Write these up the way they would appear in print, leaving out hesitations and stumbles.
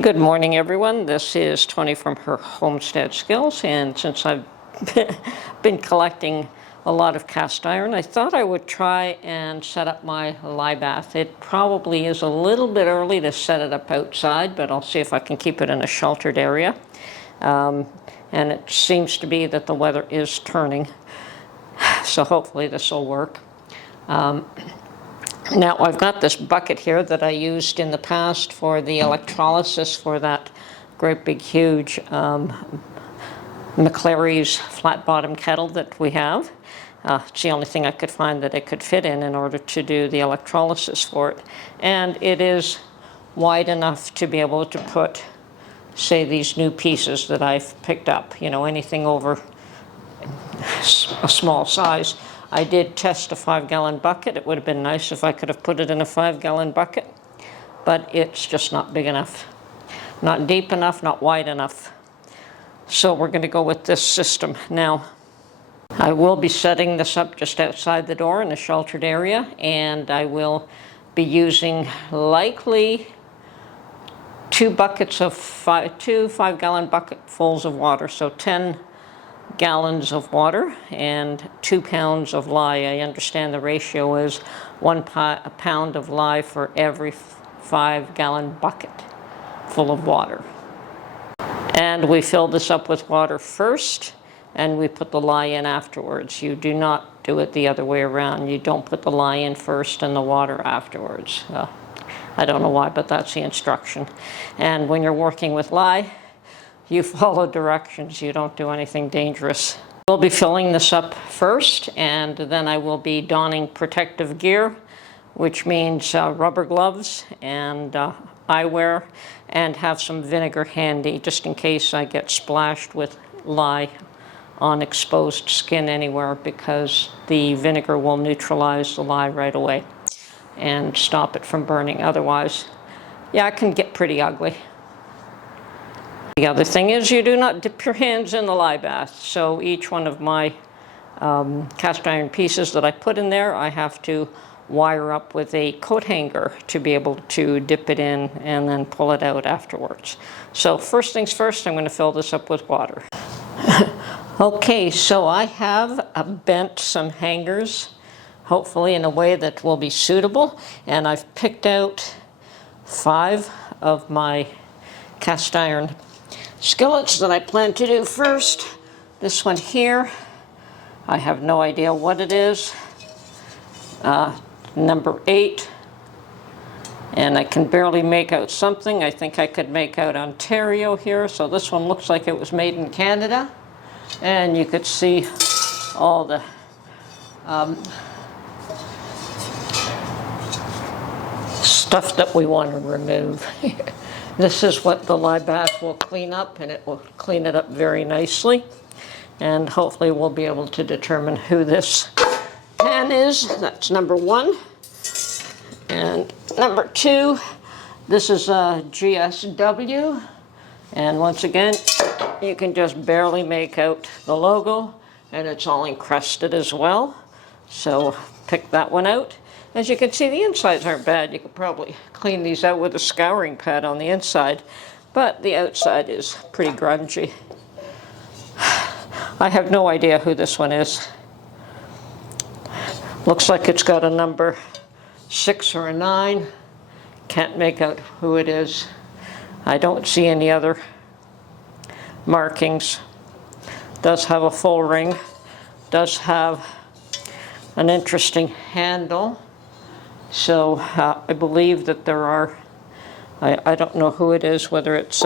Good morning, everyone. This is Tony from her Homestead Skills, and since I've been collecting a lot of cast iron, I thought I would try and set up my lye bath. It probably is a little bit early to set it up outside, but I'll see if I can keep it in a sheltered area. And it seems to be that the weather is turning, so hopefully this will work. Now, I've got this bucket here that I used in the past for the electrolysis for that great big huge McClary's flat bottom kettle that we have. It's the only thing I could find that it could fit in order to do the electrolysis for it. And it is wide enough to be able to put, say, these new pieces that I've picked up, you know, anything over a small size. I did test a 5-gallon bucket. It would have been nice if I could have put it in a 5-gallon bucket, but it's just not big enough. Not deep enough, not wide enough. So we're going to go with this system. Now, I will be setting this up just outside the door in a sheltered area, and I will be using likely two 5-gallon bucketfuls of water, so 10 gallons of water and 2 pounds of lye. I understand the ratio is a pound of lye for every 5-gallon bucket full of water. And we fill this up with water first, and we put the lye in afterwards. You do not do it the other way around. You don't put the lye in first and the water afterwards. I don't know why, but that's the instruction. And when you're working with lye, you follow directions. You don't do anything dangerous. We'll be filling this up first, and then I will be donning protective gear, which means rubber gloves and eyewear, and have some vinegar handy just in case I get splashed with lye on exposed skin anywhere, because the vinegar will neutralize the lye right away and stop it from burning. Otherwise, yeah, it can get pretty ugly. The other thing is you do not dip your hands in the lye bath. So each one of my cast iron pieces that I put in there, I have to wire up with a coat hanger to be able to dip it in and then pull it out afterwards. So first things first, I'm going to fill this up with water. Okay, so I have bent some hangers, hopefully in a way that will be suitable, and I've picked out 5 of my cast iron skillets that I plan to do first. This one here, I have no idea what it is. Number 8, and I can barely make out something. I think I could make out Ontario here. So this one looks like it was made in Canada, and you could see all the stuff that we want to remove. This is what the lye bath will clean up, and it will clean it up very nicely. And hopefully we'll be able to determine who this pan is. That's number 1. And number 2, this is a GSW. And once again, you can just barely make out the logo, and it's all encrusted as well. So pick that one out. As you can see, the insides aren't bad. You could probably clean these out with a scouring pad on the inside, but the outside is pretty grungy. I have no idea who this one is. Looks like it's got a number 6 or a 9. Can't make out who it is. I don't see any other markings. Does have a full ring. Does have an interesting handle. So I believe that there are, I don't know who it is, whether it's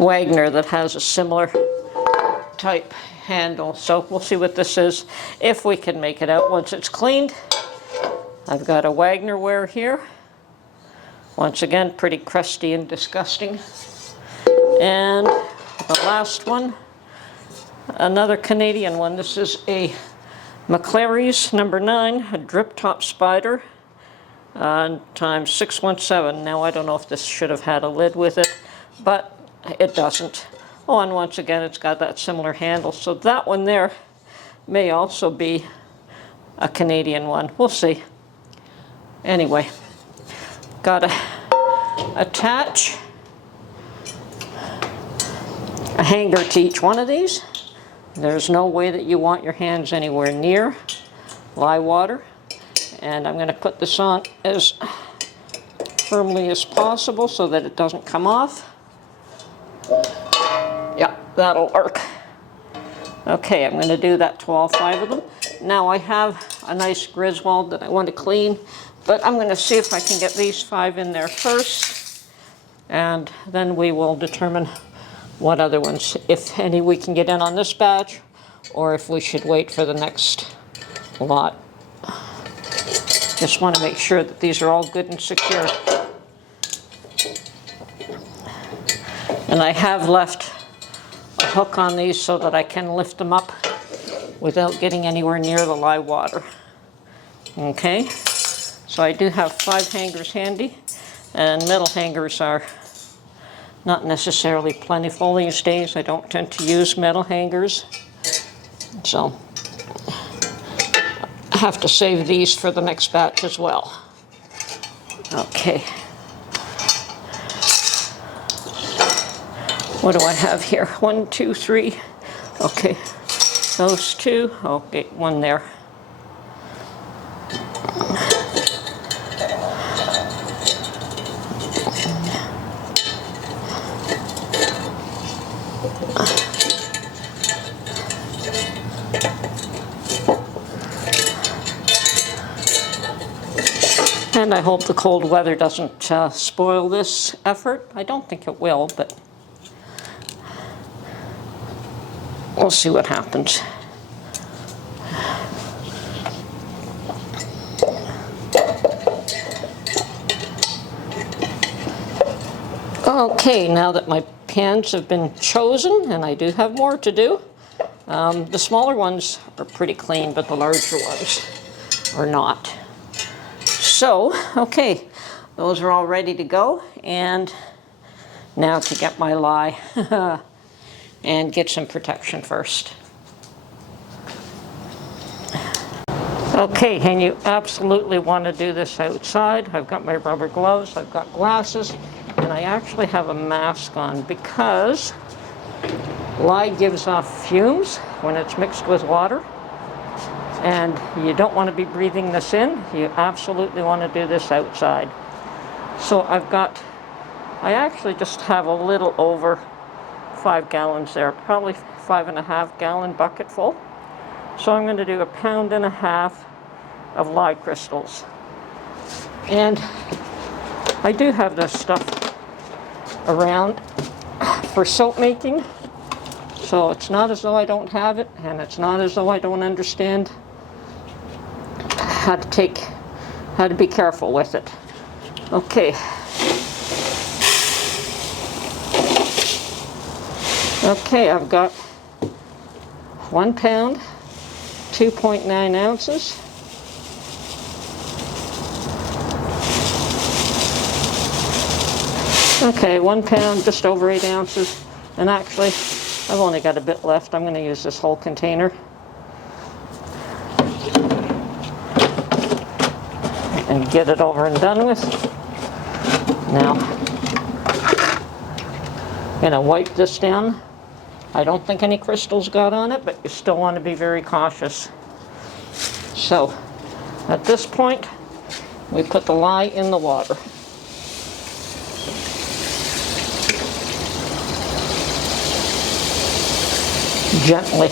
Wagner that has a similar type handle. So we'll see what this is, if we can make it out once it's cleaned. I've got a Wagner ware here. Once again, pretty crusty and disgusting. And the last one, another Canadian one. This is a McClary's number 9, a drip top spider, times 617. Now I don't know if this should have had a lid with it, but it doesn't. Oh, and once again, it's got that similar handle. So that one there may also be a Canadian one. We'll see. Anyway, gotta attach a hanger to each one of these. There's no way that you want your hands anywhere near lye water. And I'm going to put this on as firmly as possible so that it doesn't come off. Yeah, that'll work. Okay, I'm going to do that to all 5 of them. Now I have a nice Griswold that I want to clean, but I'm going to see if I can get these 5 in there first, and then we will determine what other ones, if any, we can get in on this batch, or if we should wait for the next lot. Just want to make sure that these are all good and secure. And I have left a hook on these so that I can lift them up without getting anywhere near the lye water. Okay, so I do have 5 hangers handy, and metal hangers are not necessarily plentiful these days. I don't tend to use metal hangers, so I have to save these for the next batch as well. Okay. What do I have here? 1, 2, 3. Okay, those 2. Okay, 1 there. And I hope the cold weather doesn't spoil this effort. I don't think it will, but we'll see what happens. Okay, now that my pans have been chosen, and I do have more to do, the smaller ones are pretty clean, but the larger ones are not. So, okay, those are all ready to go, and now to get my lye and get some protection first. Okay, and you absolutely want to do this outside. I've got my rubber gloves, I've got glasses, and I actually have a mask on because lye gives off fumes when it's mixed with water. And you don't want to be breathing this in. You absolutely want to do this outside. So I actually just have a little over 5 gallons there, probably 5.5 gallon bucket full. So I'm going to do 1.5 pounds of lye crystals. And I do have this stuff around for soap making. So it's not as though I don't have it, and it's not as though I don't understand how to be careful with it. Okay. Okay, I've got 1 pound, 2.9 ounces. Okay, 1 pound, just over 8 ounces. And actually, I've only got a bit left. I'm going to use this whole container. And get it over and done with. Now, I'm going to wipe this down. I don't think any crystals got on it, but you still want to be very cautious. So, at this point, we put the lye in the water. Gently.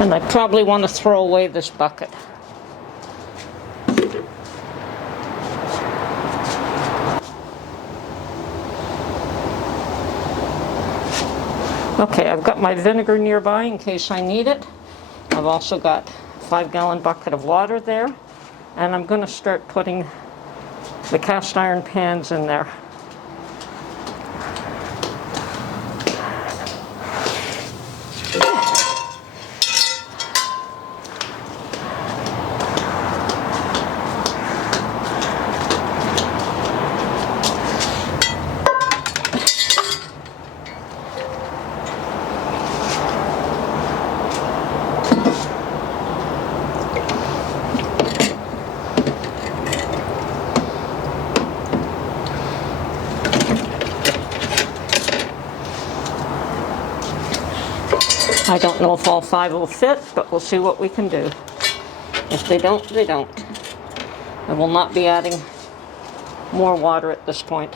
And I probably want to throw away this bucket. Okay, I've got my vinegar nearby in case I need it. I've also got a 5 gallon bucket of water there. And I'm going to start putting the cast iron pans in there. I don't know if all 5 will fit, but we'll see what we can do. If they don't, they don't. I will not be adding more water at this point.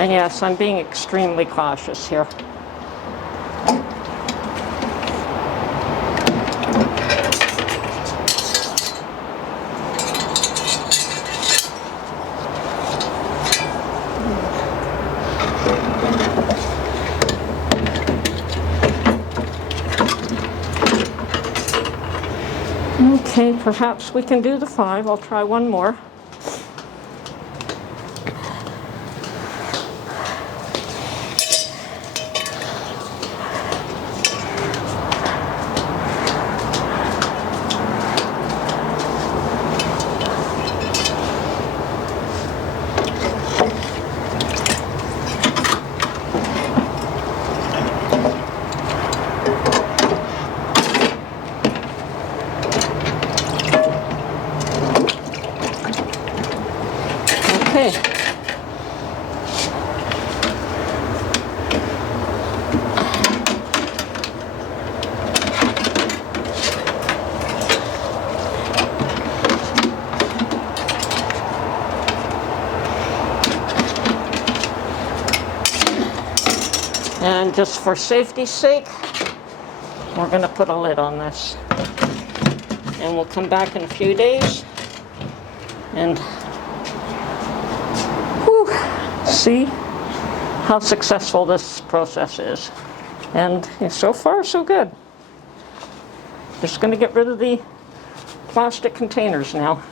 And yes, I'm being extremely cautious here. Okay, perhaps we can do the 5. I'll try one more. Okay. And just for safety's sake, we're going to put a lid on this. And we'll come back in a few days and see how successful this process is. And so far, so good. Just going to get rid of the plastic containers now.